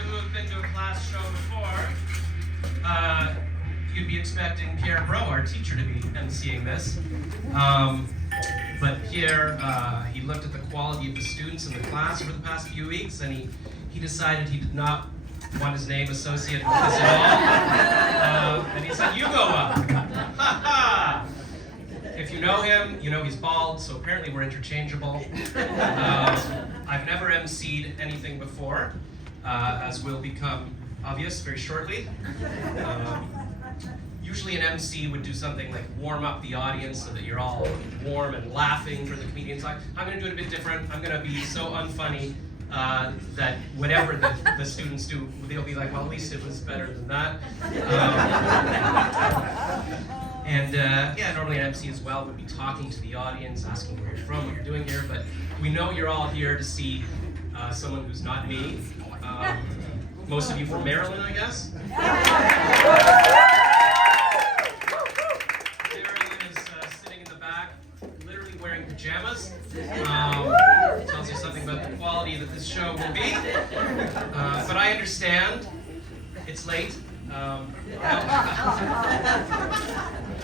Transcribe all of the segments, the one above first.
who have been to a class show before, you'd be expecting Pierre Bro, our teacher, to be emceeing this. But Pierre, he looked at the quality of the students in the class over the past few weeks, and he decided he did not want his name associated with this at all. And he said, "You go up." Ha ha! If you know him, you know he's bald, so apparently we're interchangeable. I've never emceed anything before, as will become obvious very shortly. Usually an MC would do something like warm up the audience so that you're all warm and laughing for the comedians. I'm going to do it a bit different. I'm going to be so unfunny that whatever the students do, they'll be like, well, at least it was better than that. Normally an MC as well would be talking to the audience, asking where you're from, what you're doing here, but we know you're all here to see someone who's not me. Most of you from Maryland, I guess? Wearing pajamas. Tells you something about the quality that this show will be. But I understand it's late.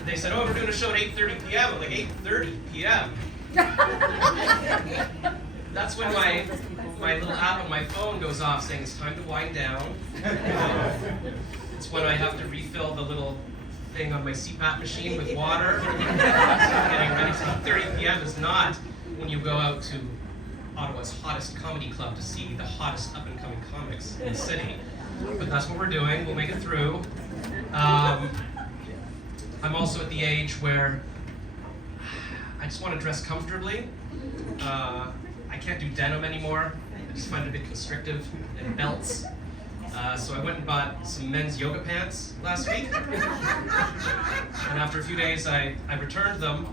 They said, "Oh, we're doing a show at 8:30 p.m. I'm like, 8:30 p.m. That's when my little app on my phone goes off saying it's time to wind down. It's when I have to refill the little thing on my CPAP machine with water. Getting ready. 8:30 p.m. is not when you go out to Ottawa's hottest comedy club to see the hottest up-and-coming comics in the city. But that's what we're doing. We'll make it through. I'm also at the age where I just want to dress comfortably. I can't do denim anymore. I just find it a bit constrictive, and belts. So I went and bought some men's yoga pants last week. And after a few days, I returned them.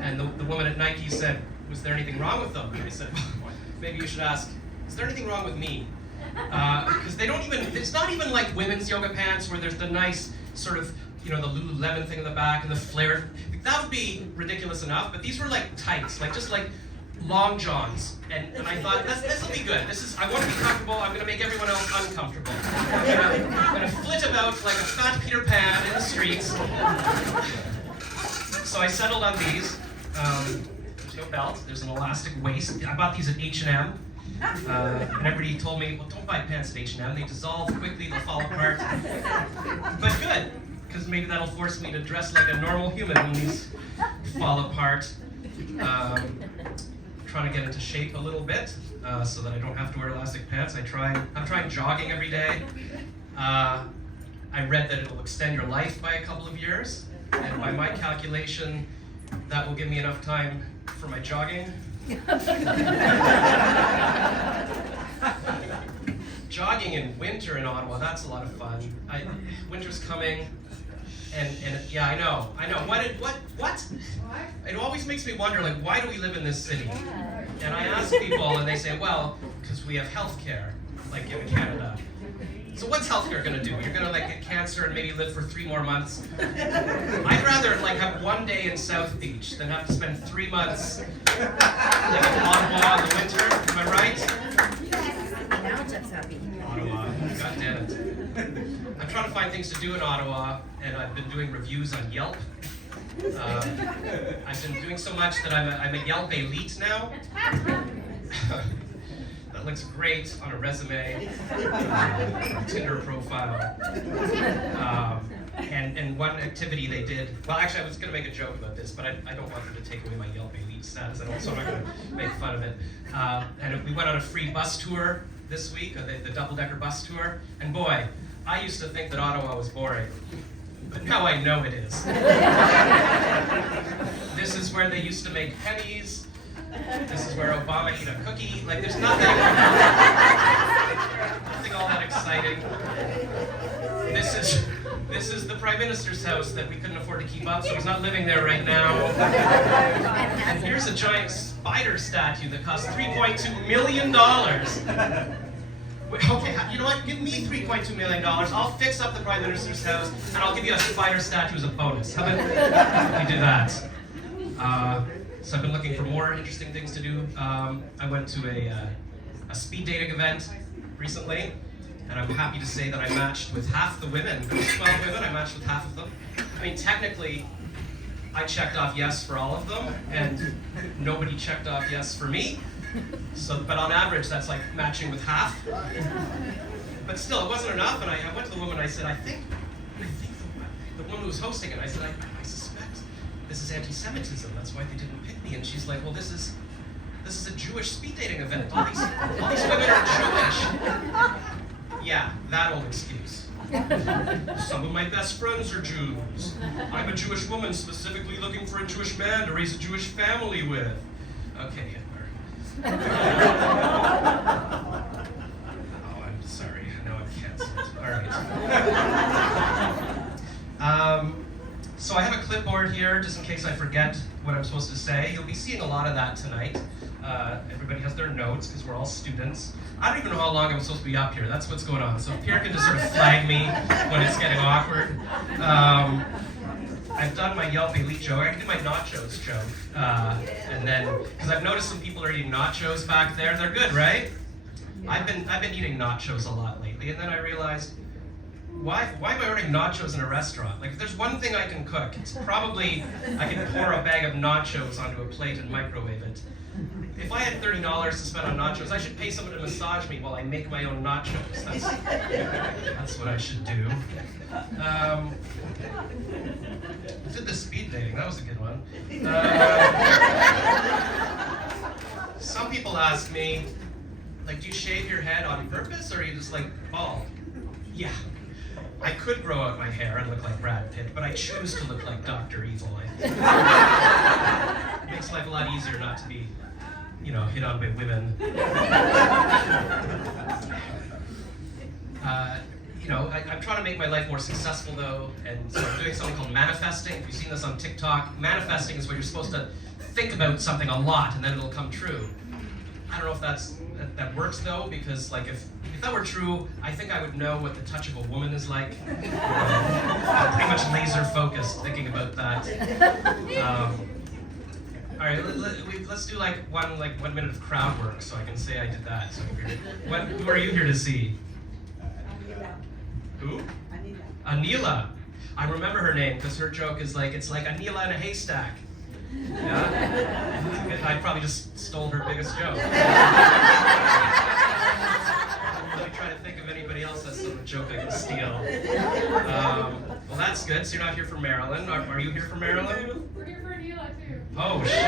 And the woman at Nike said, "Was there anything wrong with them?" And I said, "Maybe you should ask, is there anything wrong with me?" Because it's not even like women's yoga pants where there's the nice sort of, the Lululemon thing in the back and the flare. That would be ridiculous enough, but these were like tights, just like long johns, and I thought this will be good. I want to be comfortable. I'm going to make everyone else uncomfortable. I'm going to flit about like a fat Peter Pan in the streets. So I settled on these. There's no belt. There's an elastic waist. I bought these at H&M. And everybody told me, well, don't buy pants at H&M. They dissolve quickly. They'll fall apart. But good, because maybe that'll force me to dress like a normal human when these fall apart. Trying to get into shape a little bit so that I don't have to wear elastic pants. I'm trying jogging every day. I read that it will extend your life by a couple of years, and by my calculation, that will give me enough time for my jogging. Jogging in winter in Ottawa, that's a lot of fun. Winter's coming. And yeah, I know. What? It always makes me wonder, why do we live in this city? And I ask people, and they say, well, because we have healthcare, like in Canada. So what's healthcare going to do? You're going to get cancer and maybe live for 3 more months? I'd rather have 1 day in South Beach than have to spend 3 months in Ottawa in the winter. Am I right? Now Jeff's happy. Ottawa. God damn it. I'm trying to find things to do in Ottawa, and I've been doing reviews on Yelp. I've been doing so much that I'm a Yelp elite now. That looks great on a resume, Tinder profile. And one activity they did, well, actually I was going to make a joke about this, but I don't want them to take away my Yelp elite status, so I'm not going to make fun of it. And we went on a free bus tour this week, the double-decker bus tour, and boy, I used to think that Ottawa was boring, but now I know it is. This is where they used to make pennies. This is where Obama ate a cookie. There's nothing all that exciting. This is the Prime Minister's house that we couldn't afford to keep up, so he's not living there right now. And here's a giant spider statue that cost $3.2 million. Okay, you know what? Give me $3.2 million. I'll fix up the Prime Minister's house, and I'll give you a spider statue as a bonus. How about we do that? So I've been looking for more interesting things to do. I went to a speed dating event recently. and I'm happy to say that I matched with half the women. There was 12 women, I matched with half of them. I mean, technically, I checked off yes for all of them, and nobody checked off yes for me. So, but on average, that's like matching with half. But still, it wasn't enough, and I went to the woman and I said, I think the woman who was hosting it, I said, I suspect this is anti-Semitism, that's why they didn't pick me. And she's like, well, this is a Jewish speed dating event. All these women are Jewish. Yeah, that old excuse. Some of my best friends are Jews. I'm a Jewish woman specifically looking for a Jewish man to raise a Jewish family with. Okay, Hitler. Oh, I'm sorry. Now I'm canceled. All right. So I have a clipboard here, just in case I forget what I'm supposed to say. You'll be seeing a lot of that tonight. Everybody has their notes, because we're all students. I don't even know how long I'm supposed to be up here. That's what's going on. So Pierre can just sort of flag me when it's getting awkward. I've done my Yelp Elite joke. I did my nachos joke. And then, because I've noticed some people are eating nachos back there. They're good, right? I've been eating nachos a lot lately, and then I realized, why am I ordering nachos in a restaurant? Like, if there's one thing I can cook, it's probably I can pour a bag of nachos onto a plate and microwave it. If I had $30 to spend on nachos, I should pay someone to massage me while I make my own nachos. That's what I should do. I did the speed dating. That was a good one. Some people ask me, like, do you shave your head on purpose, or are you just like bald? Yeah. I could grow out my hair and look like Brad Pitt, but I choose to look like Dr. Evil, I think. It makes life a lot easier not to be, hit on by women. I'm trying to make my life more successful, though, and so I'm doing something called manifesting. If you've seen this on TikTok, manifesting is where you're supposed to think about something a lot, and then it'll come true. I don't know if that works, though, because, like, if that were true, I think I would know what the touch of a woman is like. I'm pretty much laser focused thinking about that. All right, let's do like 1 minute of crowd work, so I can say I did that. So who are you here to see? Who? Anila. I remember her name because her joke is like, it's like Anila in a haystack. Yeah? I probably just stole her biggest joke. Let me try to think of anybody else that's some joke I can steal. Well, that's good. So you're not here for Maryland. Are you here for Maryland? We're here for Anila too. Oh, shit.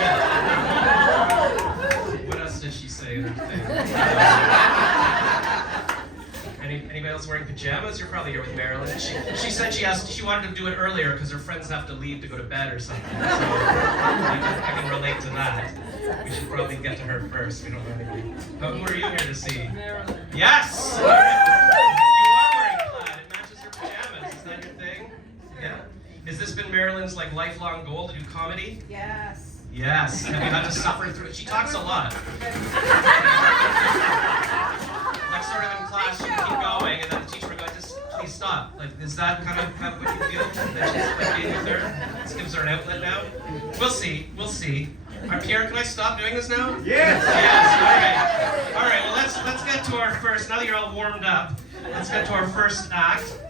What else did she say in her thing? Anybody else wearing pajamas? You're probably here with Marilyn. She said she wanted to do it earlier because her friends have to leave to go to bed or something. So I can relate to that. We should probably get to her first. We don't know anything. Who are you here to see? Maryland. Yes! You are wearing plaid. It matches your pajamas. Is that your thing? Yeah? Has this been Marilyn's like lifelong goal to do comedy? Yes. Yes. Have you had to suffer through it? She talks a lot. Like sort of in class, she'd keep going, and then the teacher would go, just please stop. Like, is that kind of what you feel? That she's like being with her? This gives her an outlet now? We'll see. Pierre, can I stop doing this now? Yes! Yes, all right. Well, let's get to our first, now that you're all warmed up, let's get to our first act.